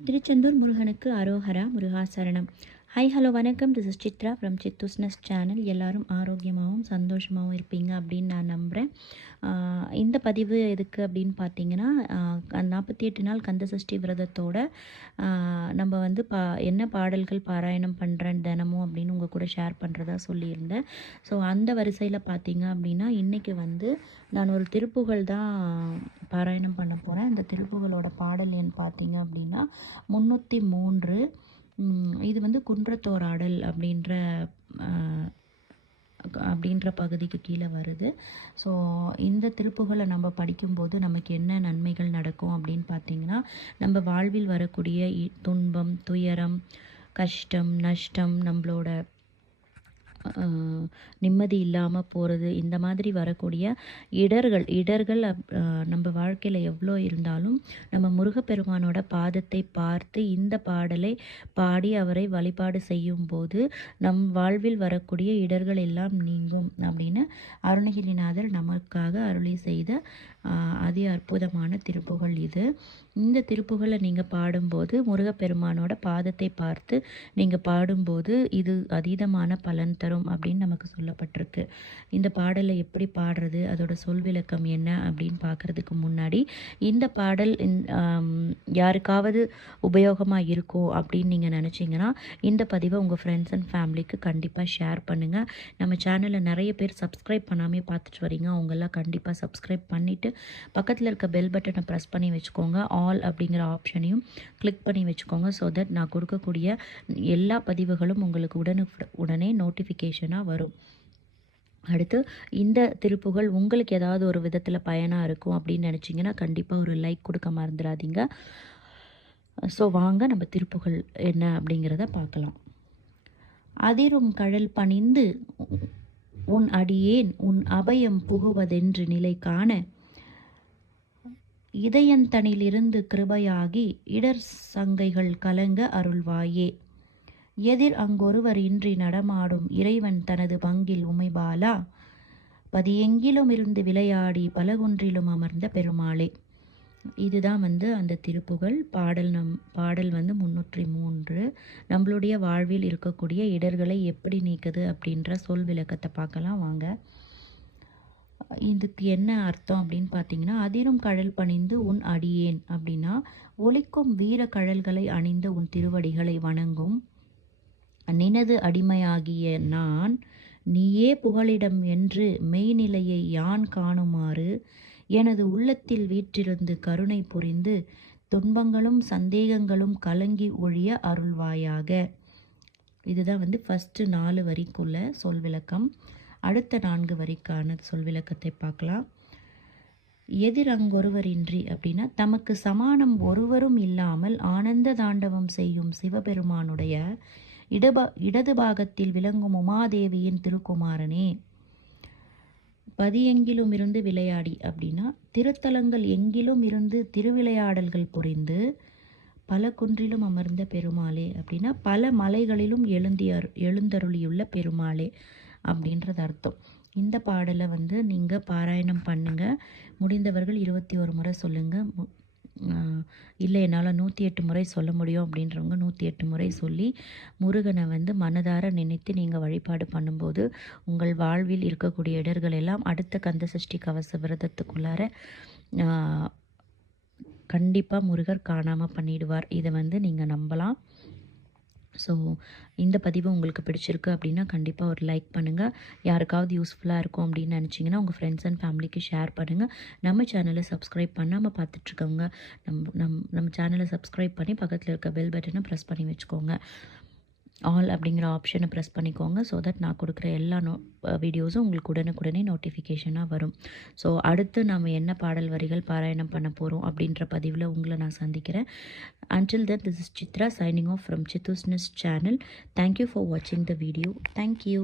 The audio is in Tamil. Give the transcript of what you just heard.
திருச்செந்தூர் முருகனுக்கு அரோஹரா, முருகா சரணம். ஹாய் ஹலோ வணக்கம். திஸ் இஸ் சித்ரா ஃப்ரம் சித்தூஸ்னஸ் சேனல். எல்லாரும் ஆரோக்கியமாகவும் சந்தோஷமாகவும் இருப்பீங்க அப்படின்னு நான் நம்புகிறேன். இந்த பதிவு எதுக்கு அப்படின்னு பார்த்தீங்கன்னா, 48 நாள் கந்தசஷ்டி விரதத்தோட நம்ம வந்து என்ன பாடல்கள் பாராயணம் பண்ணுறேன் தினமும் அப்படின்னு உங்கள் கூட ஷேர் பண்ணுறதா சொல்லியிருந்தேன். ஸோ அந்த வரிசையில் பார்த்தீங்க அப்படின்னா, இன்றைக்கி வந்து நான் ஒரு திருப்புகழ் தான் பாராயணம் பண்ண போகிறேன். இந்த திருப்புகளோட பாடல் எண் பார்த்தீங்க அப்படின்னா 303. இது வந்து குன்றத்தோராடல் அப்படின்ற பகுதிக்கு கீழே வருது. ஸோ இந்த திருப்புகளை நம்ம படிக்கும்போது நமக்கு என்ன நன்மைகள் நடக்கும் அப்படின்னு பார்த்தீங்கன்னா, நம்ம வாழ்வில் வரக்கூடிய துன்பம், துயரம், கஷ்டம், நஷ்டம், நம்மளோட நிம்மதி இல்லாமல் போகிறது, இந்த மாதிரி வரக்கூடிய இடர்கள் நம்ம வாழ்க்கையில் எவ்வளோ இருந்தாலும் நம்ம முருகப்பெருமானோட பாதத்தை பார்த்து இந்த பாடலை பாடி அவரை வழிபாடு செய்யும்போது நம் வாழ்வில் வரக்கூடிய இடர்கள் எல்லாம் நீங்கும் அப்படின்னு அருணகிரிநாதர் நமக்காக அருளி செய்த அதி அற்புதமான திருப்புகள் இது. இந்த திருப்புகளை நீங்கள் பாடும்போது முருகப்பெருமானோட பாதத்தை பார்த்து நீங்கள் பாடும்போது இது அதீதமான பலன் தரும் அப்படின்னு நமக்கு சொல்லப்பட்டிருக்கு. இந்த பாடலை எப்படி பாடுறது, அதோட சொல் விளக்கம் என்ன அப்படின்னு பார்க்குறதுக்கு முன்னாடி இந்த பாடல் யாருக்காவது உபயோகமாக இருக்கும் அப்படின்னு நீங்கள் நினச்சிங்கன்னா இந்த பதிவை உங்கள் ஃப்ரெண்ட்ஸ் அண்ட் ஃபேமிலிக்கு கண்டிப்பாக ஷேர் பண்ணுங்கள். நம்ம சேனலில் நிறைய பேர் சப்ஸ்கிரைப் பண்ணாமே பார்த்துட்டு வரீங்க. அவங்கெல்லாம் கண்டிப்பாக சப்ஸ்கிரைப் பண்ணிவிட்டு பக்கத்தில் இருக்க பெல் பட்டனை ப்ரெஸ் பண்ணி வச்சுக்கோங்க. ஆல் அப்படிங்கிற ஆப்ஷனையும் கிளிக் பண்ணி வச்சுக்கோங்க. ஸோ தட் நான் கொடுக்கக்கூடிய எல்லா பதிவுகளும் உங்களுக்கு உடனே நோட்டிஃபிகேஷனாக வரும். அடுத்து இந்த திருப்புகள் உங்களுக்கு ஏதாவது ஒரு விதத்தில் பயனாக இருக்கும் அப்படின்னு நினச்சிங்கன்னா கண்டிப்பாக ஒரு லைக் கொடுக்க மறந்துடாதீங்க. ஸோ வாங்க நம்ம திருப்புகள் என்ன அப்படிங்கிறத பார்க்கலாம். அதிரும் கடல் பணிந்து உன் அடியேன் உன் அபயம் புகுவதென்று நிலை காண இதயந்தனிலிருந்து கிருபையாகி இடர் சங்கைகள் கலங்க அருள்வாயே. எதிர் அங்கொருவர் இன்றி நடமாடும் இறைவன் தனது பங்கில் உமைபாலா, பதியெங்கிலும் இருந்து விளையாடி பலகுன்றிலும் அமர்ந்த பெருமாளே. இதுதான் வந்து அந்த திருப்புகள் பாடல் வந்து 303. நம்மளுடைய வாழ்வில் இருக்கக்கூடிய இடர்களை எப்படி நீக்குது அப்படின்ற சொல் விளக்கத்தை பார்க்கலாம் வாங்க. இதுக்கு என்ன அர்த்தம் அப்படின்னு பார்த்தீங்கன்னா, அதிரும் கடல் பணிந்து உன் அடியேன் அப்படின்னா ஒலிக்கும் வீர கடல்களை அணிந்த உன் திருவடிகளை வணங்கும் நினது அடிமையாகிய நான் நீயே புகலிடம் என்று மெய்நிலையை யான் காணுமாறு எனது உள்ளத்தில் வீற்றிருந்து கருணை புரிந்து துன்பங்களும் சந்தேகங்களும் கலங்கி ஒழிய அருள்வாயாக. இதுதான் வந்து ஃபஸ்ட்டு 4 வரிக்குள்ள சொல் விளக்கம். அடுத்த 4 வரிக்கான சொல் விளக்கத்தை பார்க்கலாம். எதிர் அங்கொருவரின்றி அப்படின்னா தமக்கு சமானம் ஒருவரும் இல்லாமல் ஆனந்த தாண்டவம் செய்யும் சிவபெருமானுடைய இடது பாகத்தில் விளங்கும் உமாதேவியின் திருக்குமாரனே. பதியெங்கிலும் இருந்து விளையாடி அப்படின்னா திருத்தலங்கள் எங்கிலும் இருந்து திருவிளையாடல்கள் புரிந்து பல குன்றிலும் அமர்ந்த பெருமாளே அப்படின்னா பல மலைகளிலும் எழுந்தருளியுள்ள பெருமாளே அப்படின்றது அர்த்தம். இந்த பாடலை வந்து நீங்கள் பாராயணம் பண்ணுங்கள். முடிந்தவர்கள் 21 முறை சொல்லுங்கள். இல்லை என்னால் 108 முறை சொல்ல முடியும் அப்படின்றவங்க 108 முறை சொல்லி முருகனை வந்து மனதார நினைத்து நீங்கள் வழிபாடு பண்ணும்போது உங்கள் வாழ்வில் இருக்கக்கூடிய இடர்கள் எல்லாம் அடுத்த கந்தசஷ்டி கவச விரதத்துக்குள்ளார கண்டிப்பாக முருகர் காணாமல் பண்ணிடுவார். இதை வந்து நீங்கள் நம்பலாம். ஸோ இந்த பதிவு உங்களுக்கு பிடிச்சிருக்கு அப்படின்னா கண்டிப்பாக ஒரு லைக் பண்ணுங்கள். யாருக்காவது யூஸ்ஃபுல்லாக இருக்கும் அப்படின்னு நினச்சிங்கன்னா உங்கள் ஃப்ரெண்ட்ஸ் அண்ட் ஃபேமிலிக்கு ஷேர் பண்ணுங்கள். நம்ம சேனலை சப்ஸ்கிரைப் பண்ணாமல் பார்த்துட்ருக்கவங்க நம்ம சேனலை சப்ஸ்கிரைப் பண்ணி பக்கத்தில் இருக்க பெல் பட்டனை ப்ரெஸ் பண்ணி வச்சுக்கோங்க. ஆல் அப்படிங்கிற ஆப்ஷனை ப்ரெஸ் பண்ணிக்கோங்க. ஸோ தட் நான் கொடுக்குற எல்லா வீடியோஸும் உங்களுக்கு உடனுக்குடனே நோட்டிஃபிகேஷனாக வரும். ஸோ அடுத்து நம்ம என்ன பாடல் வரிகள் பாராயணம் பண்ண போகிறோம் அப்படின்ற பதிவில் உங்களை நான் சந்திக்கிறேன். Until then, this is Chitra signing off from Chittusness channel. Thank you for watching the video. Thank you.